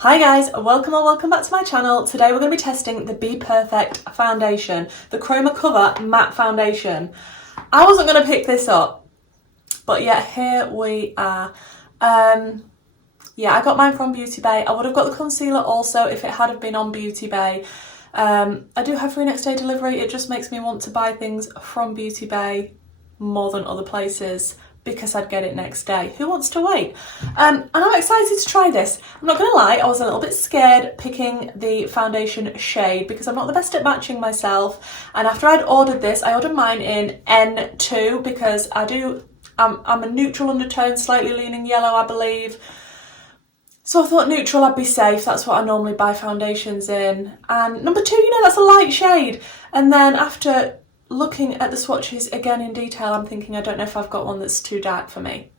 Hi guys, welcome or welcome back to my channel. Today we're going to be testing the PERFECT foundation, the Chroma Cover Matte Foundation. I wasn't going to pick this up, but yet here we are. Yeah, I got mine from Beauty Bay. I would have got the concealer also if it had have been on Beauty Bay. I do have free next day delivery. It just makes me want to buy things from Beauty Bay more than other places, because I'd get it next day. Who wants to wait? And I'm excited to try this. I'm not gonna lie, I was a little bit scared picking the foundation shade because I'm not the best at matching myself. And after I'd ordered this, I ordered mine in N2 because I'm a neutral undertone, slightly leaning yellow, I believe. So I thought neutral, I'd be safe. That's what I normally buy foundations in. And number 2, you know, that's a light shade. And then after looking at the swatches again in detail, I'm thinking I don't know if I've got one that's too dark for me.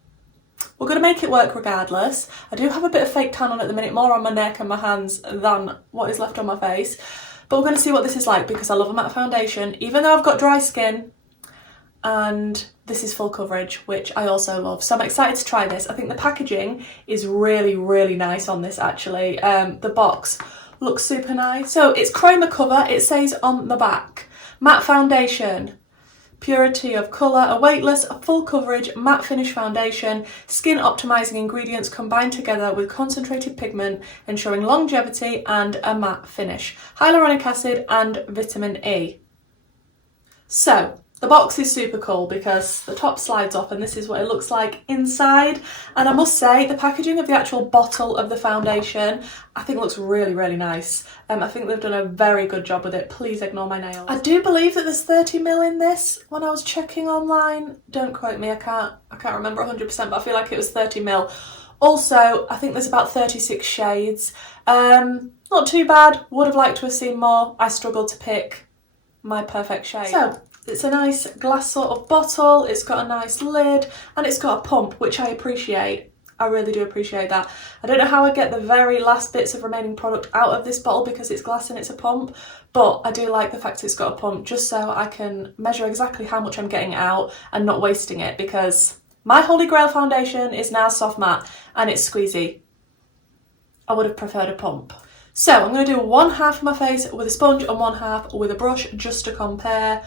We're going to make it work regardless. I do have a bit of fake tan on at the minute, more on my neck and my hands than what is left on my face. But we're going to see what this is like because I love a matte foundation, even though I've got dry skin. And this is full coverage, which I also love. So I'm excited to try this. I think the packaging is really, really nice on this actually. The box looks super nice. So it's Chroma Cover, it says on the back. Matte foundation, purity of colour, a weightless, full coverage, matte finish foundation, skin optimising ingredients combined together with concentrated pigment, ensuring longevity and a matte finish. Hyaluronic acid and vitamin E. So, the box is super cool because the top slides off and this is what it looks like inside. And I must say, the packaging of the actual bottle of the foundation, I think looks really, really nice. I think they've done a very good job with it. Please ignore my nails. I do believe that there's 30ml in this when I was checking online. Don't quote me, I can't remember 100%, but I feel like it was 30ml. Also, I think there's about 36 shades. Not too bad. Would have liked to have seen more. I struggled to pick my perfect shade. So, it's a nice glass sort of bottle, it's got a nice lid, and it's got a pump, which I appreciate. I really do appreciate that. I don't know how I get the very last bits of remaining product out of this bottle because it's glass and it's a pump, but I do like the fact it's got a pump just so I can measure exactly how much I'm getting out and not wasting it, because my holy grail foundation is now soft matte and it's squeezy. I would have preferred a pump. So I'm going to do one half of my face with a sponge and one half with a brush just to compare.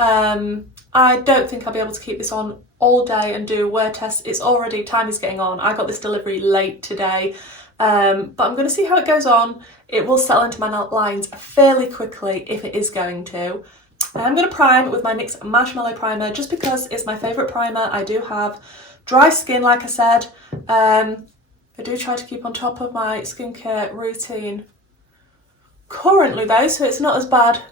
I don't think I'll be able to keep this on all day and do wear tests. It's already, time is getting on. I got this delivery late today, but I'm going to see how it goes on. It will settle into my lines fairly quickly if it is going to. I'm going to prime with my NYX Marshmallow Primer just because it's my favourite primer. I do have dry skin, like I said. I do try to keep on top of my skincare routine currently though, so it's not as bad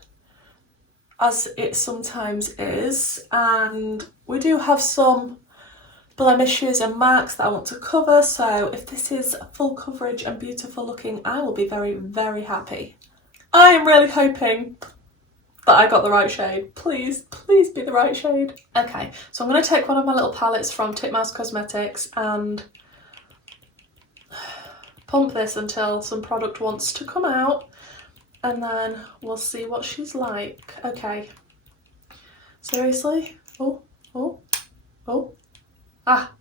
as it sometimes is, and we do have some blemishes and marks that I want to cover, so if this is full coverage and beautiful looking, I will be very, very happy. I am really hoping that I got the right shade. Please, please be the right shade. Okay, so I'm going to take one of my little palettes from Titmouse Cosmetics and pump this until some product wants to come out. And then we'll see what she's like. Okay. Seriously? Oh. Ah.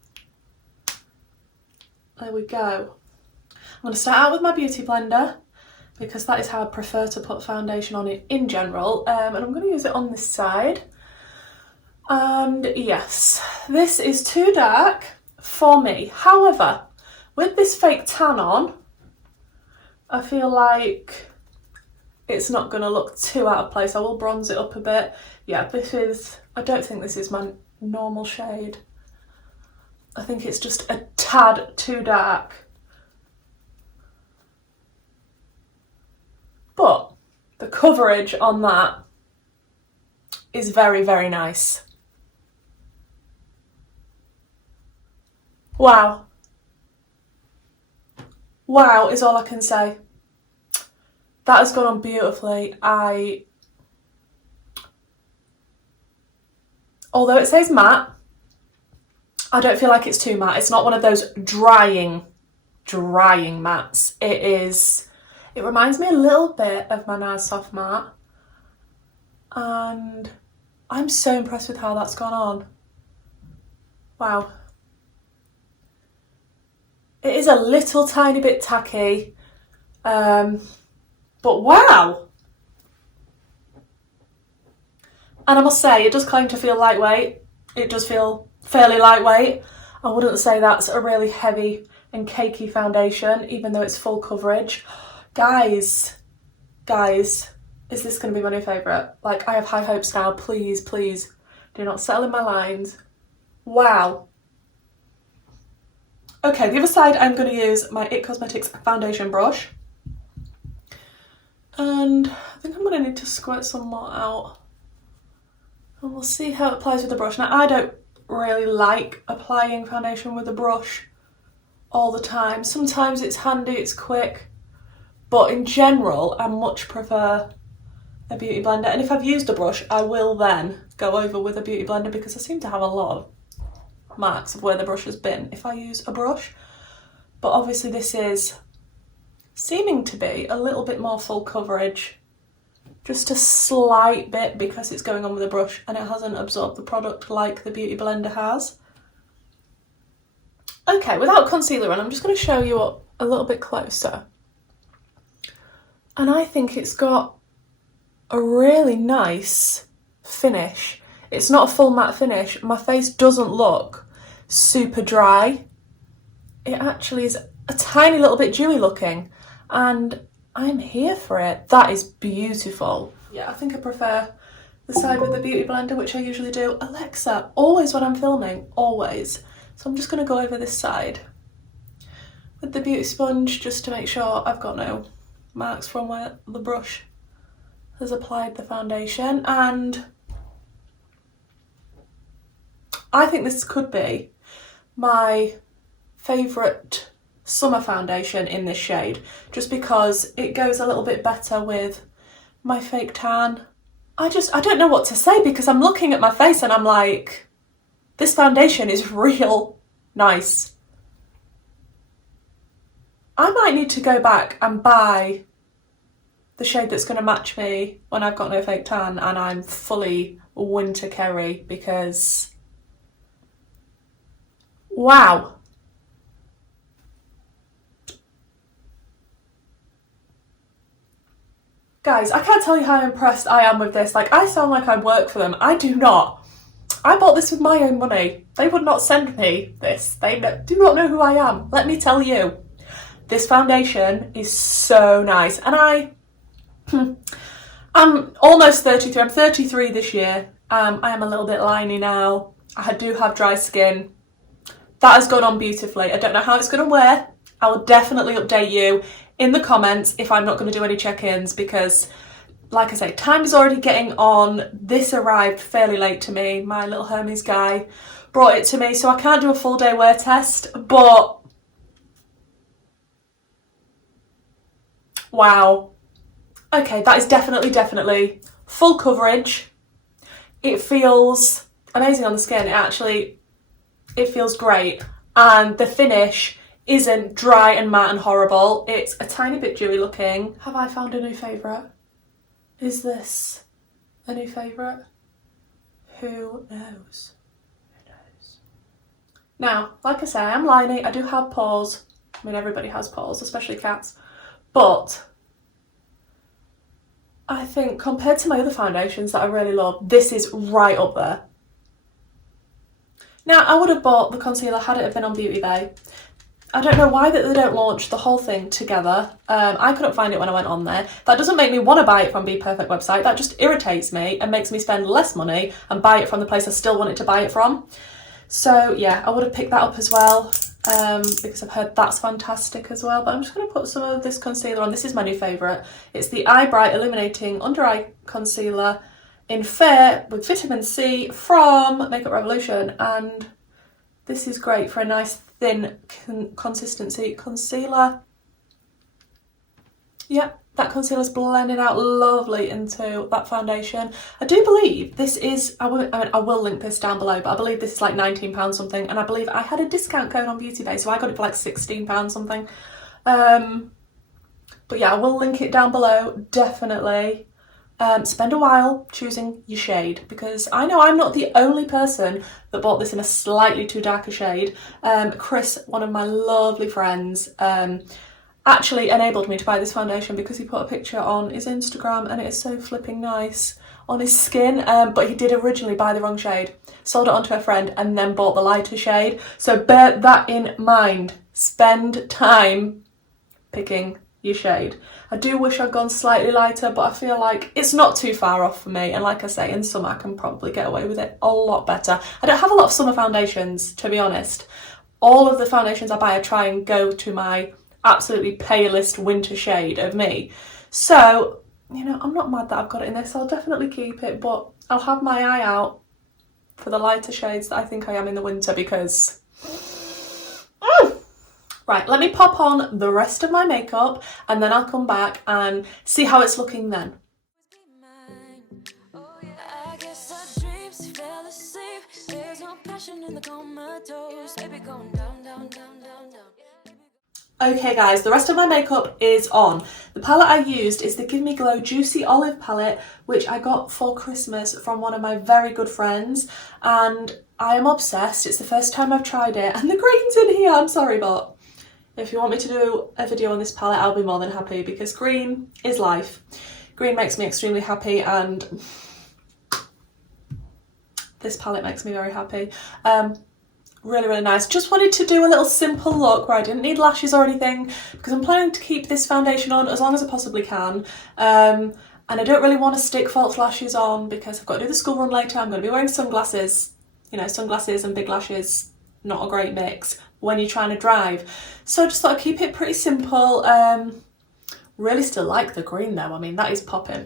There we go. I'm going to start out with my beauty blender because that is how I prefer to put foundation on it in general. And I'm going to use it on this side. And yes, this is too dark for me. However, with this fake tan on, I feel like it's not going to look too out of place. I will bronze it up a bit. Yeah, I don't think this is my normal shade. I think it's just a tad too dark. But the coverage on that is very, very nice. Wow. Wow is all I can say. That has gone on beautifully. Although it says matte, I don't feel like it's too matte. It's not one of those drying mattes. It reminds me a little bit of my NARS Soft Matte. And I'm so impressed with how that's gone on. Wow. It is a little tiny bit tacky, But wow! And I must say, it does claim to feel lightweight. It does feel fairly lightweight. I wouldn't say that's a really heavy and cakey foundation, even though it's full coverage. Guys, is this going to be my new favourite? Like, I have high hopes now. Please, please, do not settle in my lines. Wow. Okay, the other side, I'm going to use my IT Cosmetics foundation brush. And I think I'm going to need to squirt some more out. And we'll see how it applies with the brush. Now, I don't really like applying foundation with a brush all the time. Sometimes it's handy, it's quick. But in general, I much prefer a beauty blender. And if I've used a brush, I will then go over with a beauty blender because I seem to have a lot of marks of where the brush has been if I use a brush. But obviously this is seeming to be a little bit more full coverage, just a slight bit because it's going on with a brush and it hasn't absorbed the product like the beauty blender has. Okay, without concealer on, I'm just going to show you up a little bit closer. And I think it's got a really nice finish. It's not a full matte finish. My face doesn't look super dry. It actually is a tiny little bit dewy looking, and I'm here for it. That is beautiful. Yeah, I think I prefer the side with the beauty blender, which I usually do. Alexa, always when I'm filming, always. So I'm just going to go over this side with the beauty sponge just to make sure I've got no marks from where the brush has applied the foundation. And I think this could be my favourite summer foundation in this shade, just because it goes a little bit better with my fake tan. I don't know what to say because I'm looking at my face and I'm like, this foundation is real nice. I might need to go back and buy the shade that's going to match me when I've got no fake tan and I'm fully winter Kerry, because wow. Guys, I can't tell you how impressed I am with this. Like, I sound like I work for them. I do not. I bought this with my own money. They would not send me this. They do not know who I am. Let me tell you. This foundation is so nice. And I'm almost 33. I'm 33 this year. I am a little bit liney now. I do have dry skin. That has gone on beautifully. I don't know how it's going to wear. I will definitely update you in the comments if I'm not going to do any check-ins, because like I say, time is already getting on. This arrived fairly late to me. My little Hermes guy brought it to me, so I can't do a full day wear test, but wow. Okay, that is definitely full coverage. It feels amazing on the skin. It feels great. And the finish isn't dry and matte and horrible. It's a tiny bit dewy looking. Have I found a new favourite? Is this a new favourite? Who knows? Who knows? Now, like I say, I am liney. I do have pores. I mean, everybody has pores, especially cats. But I think compared to my other foundations that I really love, this is right up there. Now, I would have bought the concealer had it have been on Beauty Bay. I don't know why that they don't launch the whole thing together. I couldn't find it when I went on there. That doesn't make me want to buy it from BePerfect website. That just irritates me and makes me spend less money and buy it from the place I still wanted to buy it from. So yeah, I would have picked that up as well, because I've heard that's fantastic as well. But I'm just going to put some of this concealer on. This is my new favourite. It's the Eyebrite Illuminating Under Eye Concealer in Fair with vitamin C from Makeup Revolution. And this is great for a nice thin consistency concealer. Yep, that concealer's blending out lovely into that foundation. I do believe this is, I will link this down below, but I believe this is like £19 something, and I believe I had a discount code on Beauty Bay, so I got it for like £16 something. But yeah, I will link it down below, definitely. Spend a while choosing your shade, because I know I'm not the only person that bought this in a slightly too dark a shade. Chris, one of my lovely friends, actually enabled me to buy this foundation because he put a picture on his Instagram and it is so flipping nice on his skin, but he did originally buy the wrong shade, sold it on to a friend and then bought the lighter shade. So bear that in mind. Spend time picking your shade. I do wish I'd gone slightly lighter, but I feel like it's not too far off for me, and like I say, in summer I can probably get away with it a lot better. I don't have a lot of summer foundations, to be honest. All of the foundations I buy I try and go to my absolutely palest winter shade of me. So, you know, I'm not mad that I've got it in this. I'll definitely keep it, but I'll have my eye out for the lighter shades that I think I am in the winter because... Right, let me pop on the rest of my makeup and then I'll come back and see how it's looking then. Okay guys, the rest of my makeup is on. The palette I used is the Give Me Glow Juicy Olive palette, which I got for Christmas from one of my very good friends, and I am obsessed. It's the first time I've tried it, and the green's in here, I'm sorry, but if you want me to do a video on this palette, I'll be more than happy because green is life. Green makes me extremely happy and this palette makes me very happy. Really, really nice. Just wanted to do a little simple look where I didn't need lashes or anything because I'm planning to keep this foundation on as long as I possibly can. And I don't really want to stick false lashes on because I've got to do the school run later. I'm going to be wearing sunglasses. You know, sunglasses and big lashes, not a great mix when you're trying to drive. So I just thought I'd keep it pretty simple. Really still like the green though. I mean, that is popping.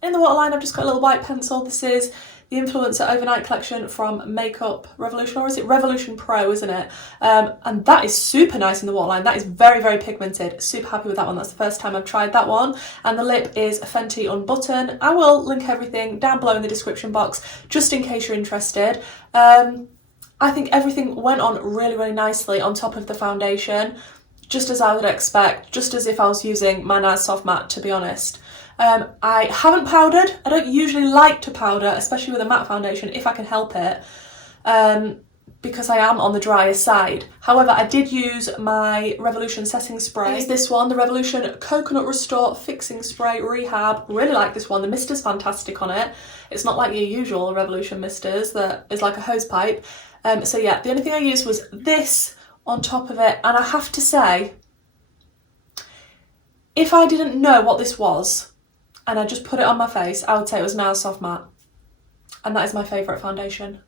In the waterline, I've just got a little white pencil. This is the Influencer Overnight Collection from Makeup Revolution, or is it Revolution Pro, isn't it? And that is super nice in the waterline. That is very, very pigmented. Super happy with that one. That's the first time I've tried that one. And the lip is Fenty Unbutton. I will link everything down below in the description box, just in case you're interested. I think everything went on really, really nicely on top of the foundation, just as I would expect, just as if I was using my NARS Soft Matte, to be honest. I haven't powdered. I don't usually like to powder, especially with a matte foundation, if I can help it, because I am on the drier side. However, I did use my Revolution setting spray. It's this one, the Revolution Coconut Restore Fixing Spray Rehab. Really like this one. The mister's fantastic on it. It's not like your usual Revolution misters that is like a hose pipe. So yeah, the only thing I used was this on top of it, and I have to say, if I didn't know what this was and I just put it on my face, I would say it was NARS Soft Matte, and that is my favourite foundation.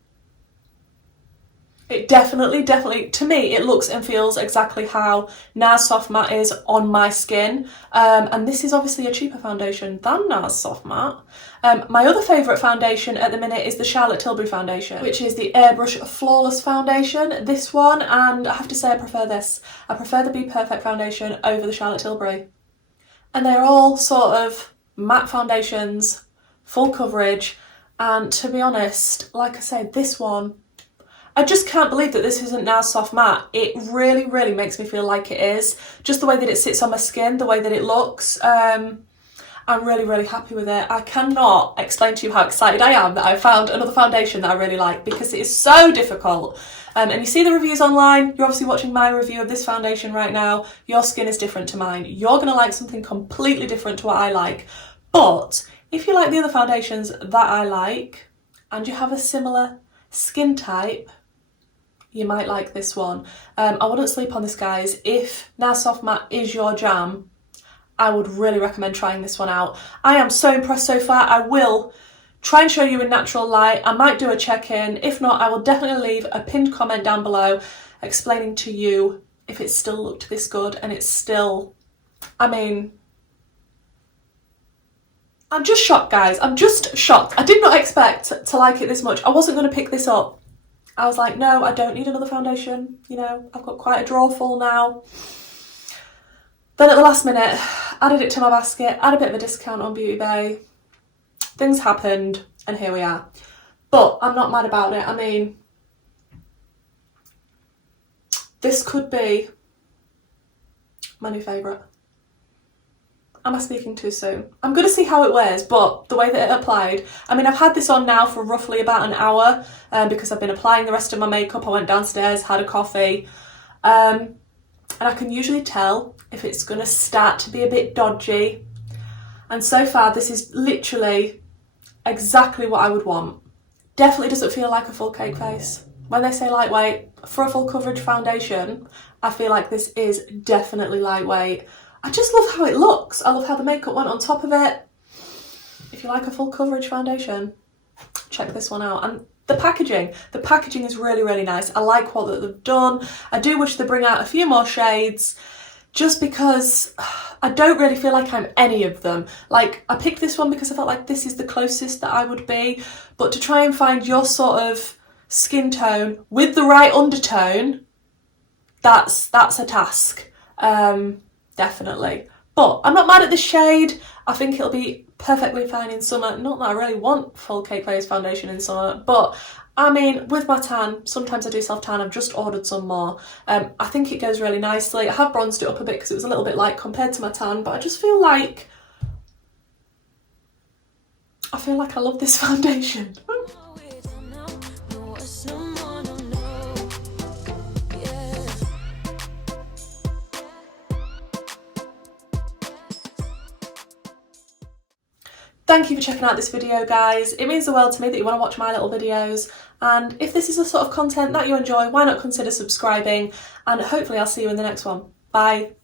It definitely, to me, it looks and feels exactly how NARS Soft Matte is on my skin. And this is obviously a cheaper foundation than NARS Soft Matte. My other favourite foundation at the minute is the Charlotte Tilbury foundation, which is the Airbrush Flawless foundation. This one, and I have to say I prefer this. I prefer the Be Perfect foundation over the Charlotte Tilbury. And they're all sort of matte foundations, full coverage, and to be honest, like I said, this one, I just can't believe that this isn't NARS Soft Matte. It really, really makes me feel like it is. Just the way that it sits on my skin, the way that it looks. I'm really, really happy with it. I cannot explain to you how excited I am that I found another foundation that I really like, because it is so difficult. And you see the reviews online. You're obviously watching my review of this foundation right now. Your skin is different to mine. You're going to like something completely different to what I like. But if you like the other foundations that I like, and you have a similar skin type, you might like this one. I wouldn't sleep on this, guys. If NARS Soft Matte is your jam, I would really recommend trying this one out. I am so impressed so far. I will try and show you in natural light. I might do a check-in. If not, I will definitely leave a pinned comment down below explaining to you if it still looked this good, and it's still, I mean, I'm just shocked, guys. I'm just shocked. I did not expect to like it this much. I wasn't going to pick this up. I was like, no, I don't need another foundation. You know, I've got quite a drawer full now. Then at the last minute, added it to my basket, had a bit of a discount on Beauty Bay. Things happened, and here we are. But I'm not mad about it. I mean, this could be my new favourite. Am I speaking too soon? I'm going to see how it wears, but the way that it applied, I mean, I've had this on now for roughly about an hour because I've been applying the rest of my makeup. I went downstairs, had a coffee, and I can usually tell if it's going to start to be a bit dodgy. And so far this is literally exactly what I would want. Definitely doesn't feel like a full cake face. When they say lightweight, for a full coverage foundation, I feel like this is definitely lightweight. I just love how it looks. I love how the makeup went on top of it. If you like a full coverage foundation, check this one out. And the packaging is really, really nice. I like what they've done. I do wish they bring out a few more shades, just because I don't really feel like I'm any of them. Like, I picked this one because I felt like this is the closest that I would be, but to try and find your sort of skin tone with the right undertone, that's a task, definitely. But I'm not mad at this shade. I think it'll be perfectly fine in summer. Not that I really want full cake face foundation in summer, but I mean, with my tan, sometimes I do self tan. I've just ordered some more. I think it goes really nicely. I have bronzed it up a bit because it was a little bit light compared to my tan, but I just feel like I love this foundation. Thank you for checking out this video, guys. It means the world to me that you want to watch my little videos, and if this is the sort of content that you enjoy, why not consider subscribing, and hopefully I'll see you in the next one. Bye.